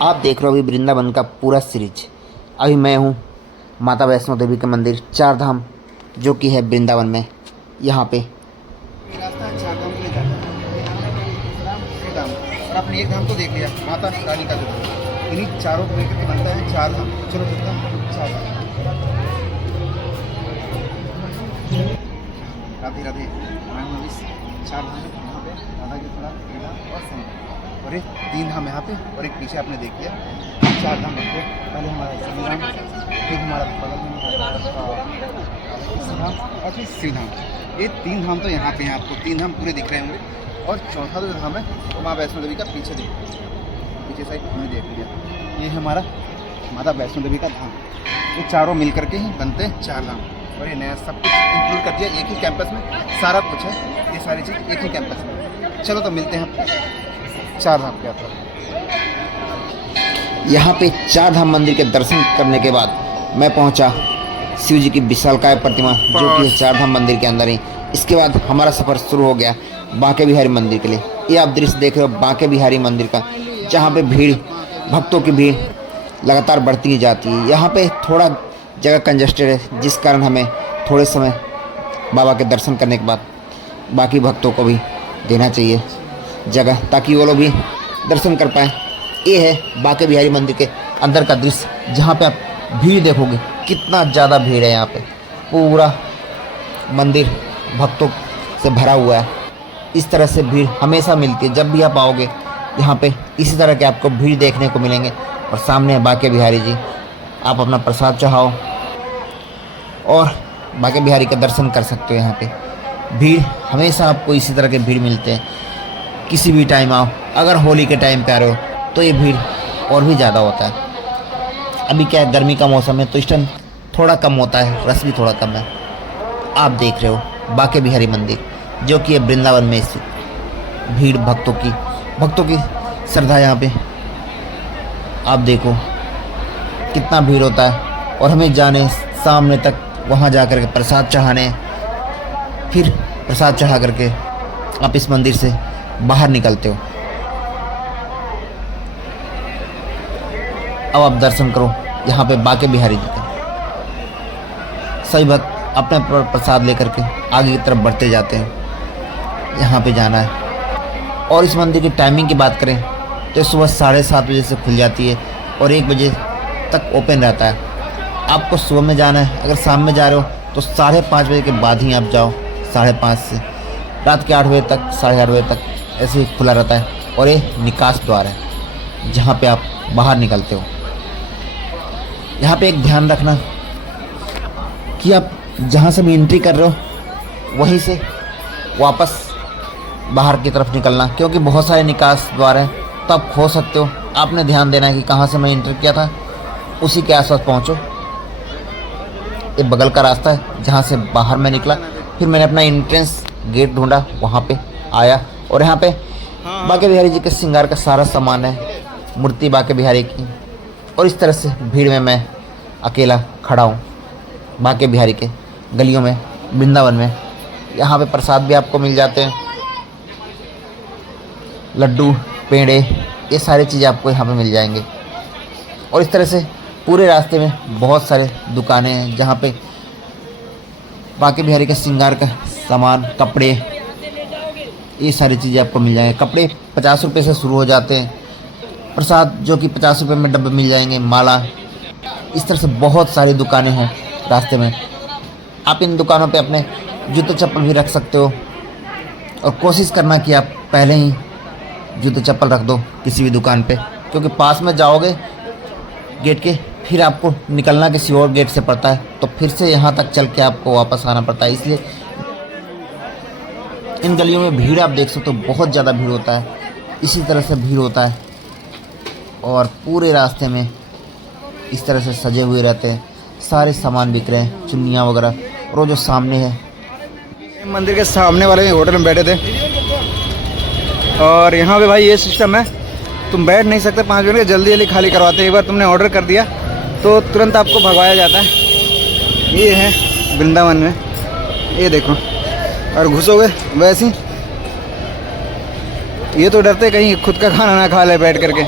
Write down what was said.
आप देख रहे हो अभी वृंदावन का पूरा सीरीज। अभी मैं हूँ माता वैष्णो देवी के मंदिर चार धाम जो कि है वृंदावन में। यहाँ पे रास्ता है चार धाम के लिए जाता है। ये धाम और आपने एक धाम तो देख लिया, माता रानी का जो इन्हीं चारों को लेकर के बनता है चार धाम। चलो चलता हूँ चार धाम। राधे राधे। मैं हूँ अभी चार धाम यहाँ पे राधा की थोड़ा और संग और एक तीन धाम यहाँ पे और एक पीछे आपने देख लिया। चार धाम बनते पहले हमारा संग्राम, फिर हमारा बगल में धाम और फिर श्री धाम। ये तीन धाम तो यहाँ पे हैं, आपको तीन धाम पूरे दिख रहे होंगे। और चौथा जो धाम है वो माँ वैष्णो देवी का पीछे साइड हमने देख लिया। ये है हमारा माता वैष्णो देवी का धाम। ये चारों मिल करके ही बनते हैं चार धाम। और ये नया सब कुछ इंक्लूड कर दिया एक ही कैंपस में, सारा कुछ है, ये सारी चीज़ एक ही कैंपस में। चलो तो मिलते हैं चार धाम के अंदर। यहाँ पे चार धाम मंदिर के दर्शन करने के बाद मैं पहुँचा शिव जी की विशालकाय प्रतिमा जो कि चार धाम मंदिर के अंदर ही। इसके बाद हमारा सफ़र शुरू हो गया बांके बिहारी मंदिर के लिए। ये आप दृश्य देख रहे हो बांके बिहारी मंदिर का, जहाँ पे भीड़, भक्तों की भीड़ लगातार बढ़ती ही जाती है। यहाँ पे थोड़ा जगह कंजस्टेड है, जिस कारण हमें थोड़े समय बाबा के दर्शन करने के बाद बाकी भक्तों को भी देना चाहिए जगह, ताकि वो लोग भी दर्शन कर पाएँ। ये है बांके बिहारी मंदिर के अंदर का दृश्य, जहाँ पे आप भीड़ देखोगे कितना ज़्यादा भीड़ है। यहाँ पे पूरा मंदिर भक्तों से भरा हुआ है। इस तरह से भीड़ हमेशा मिलती है, जब भी आप आओगे यहाँ पे इसी तरह के आपको भीड़ देखने को मिलेंगे। और सामने है बांके बिहारी जी, आप अपना प्रसाद चढ़ाओ और बांके बिहारी का दर्शन कर सकते हो। यहाँ पे भीड़ हमेशा आपको इसी तरह के भीड़ मिलते हैं। किसी भी टाइम आओ, अगर होली के टाइम पे आ रहे हो तो ये भीड़ और भी ज़्यादा होता है। अभी क्या है, गर्मी का मौसम है तो इस टाइम थोड़ा कम होता है, रस भी थोड़ा कम है। आप देख रहे हो बांके बिहारी मंदिर जो कि है वृंदावन में स्थित। भीड़ भक्तों की श्रद्धा यहाँ पे आप देखो कितना भीड़ होता है। और हमें जाने सामने तक वहाँ जा कर के प्रसाद चढ़ाने, फिर प्रसाद चढ़ा करके आप इस मंदिर से बाहर निकलते हो। अब आप दर्शन करो यहाँ पे बांके बिहारी जी का। सभी भक्त अपने प्रसाद लेकर के आगे की तरफ बढ़ते जाते हैं। यहाँ पे जाना है। और इस मंदिर की टाइमिंग की बात करें तो सुबह 7:30 बजे से खुल जाती है और 1 बजे तक ओपन रहता है। आपको सुबह में जाना है, अगर शाम में जा रहे हो तो 5:30 बजे के बाद ही आप जाओ। 5:30 से रात के 8 बजे तक, 8:30 बजे तक ऐसे ही खुला रहता है। और ये निकास द्वार है जहाँ पे आप बाहर निकलते हो। यहाँ पे एक ध्यान रखना कि आप जहाँ से भी एंट्री कर रहे हो वहीं से वापस बाहर की तरफ निकलना, क्योंकि बहुत सारे निकास द्वार हैं तो आप खो सकते हो। आपने ध्यान देना है कि कहाँ से मैं एंटर किया था उसी के आसपास पहुँचो। ये बगल का रास्ता है जहाँ से बाहर मैं निकला, फिर मैंने अपना एंट्रेंस गेट ढूंढा, वहाँ पे आया। और यहाँ पे बांके बिहारी जी के श्रृंगार का सारा सामान है, मूर्ति बांके बिहारी की। और इस तरह से भीड़ में मैं अकेला खड़ा हूँ बांके बिहारी के गलियों में वृंदावन में। यहाँ पे प्रसाद भी आपको मिल जाते हैं, लड्डू, पेड़े, ये सारी चीज़ें आपको यहाँ पे मिल जाएंगे। और इस तरह से पूरे रास्ते में बहुत सारे दुकानें हैं जहाँ पे बांके बिहारी के श्रृंगार का सामान, कपड़े, ये सारी चीज़ें आपको मिल जाएंगे। कपड़े 50 रुपये से शुरू हो जाते हैं। प्रसाद जो कि 50 रुपये में डब्बे मिल जाएंगे, माला, इस तरह से बहुत सारी दुकानें हैं रास्ते में। आप इन दुकानों पे अपने जूते चप्पल भी रख सकते हो। और कोशिश करना कि आप पहले ही जूते चप्पल रख दो किसी भी दुकान पे, क्योंकि पास में जाओगे गेट के, फिर आपको निकलना किसी और गेट से पड़ता है, तो फिर से यहाँ तक चल के आपको वापस आना पड़ता है। इसलिए इन गलियों में भीड़ आप देख सकते हो, बहुत ज़्यादा भीड़ होता है। इसी तरह से भीड़ होता है और पूरे रास्ते में इस तरह से सजे हुए रहते हैं, सारे सामान बिक रहे हैं, चुन्नियाँ वगैरह। और वो जो सामने है मंदिर के सामने वाले होटल में बैठे थे और यहाँ पे भाई ये सिस्टम है, तुम बैठ नहीं सकते 5 मिनट, जल्दी जल्दी खाली करवाते हैं। एक बार तुमने ऑर्डर कर दिया तो तुरंत आपको भगवाया जाता है। ये है वृंदावन में, ये देखो। और घुसोगे वैसे ही, ये तो डरते कहीं खुद का खाना ना खा ले बैठ करके।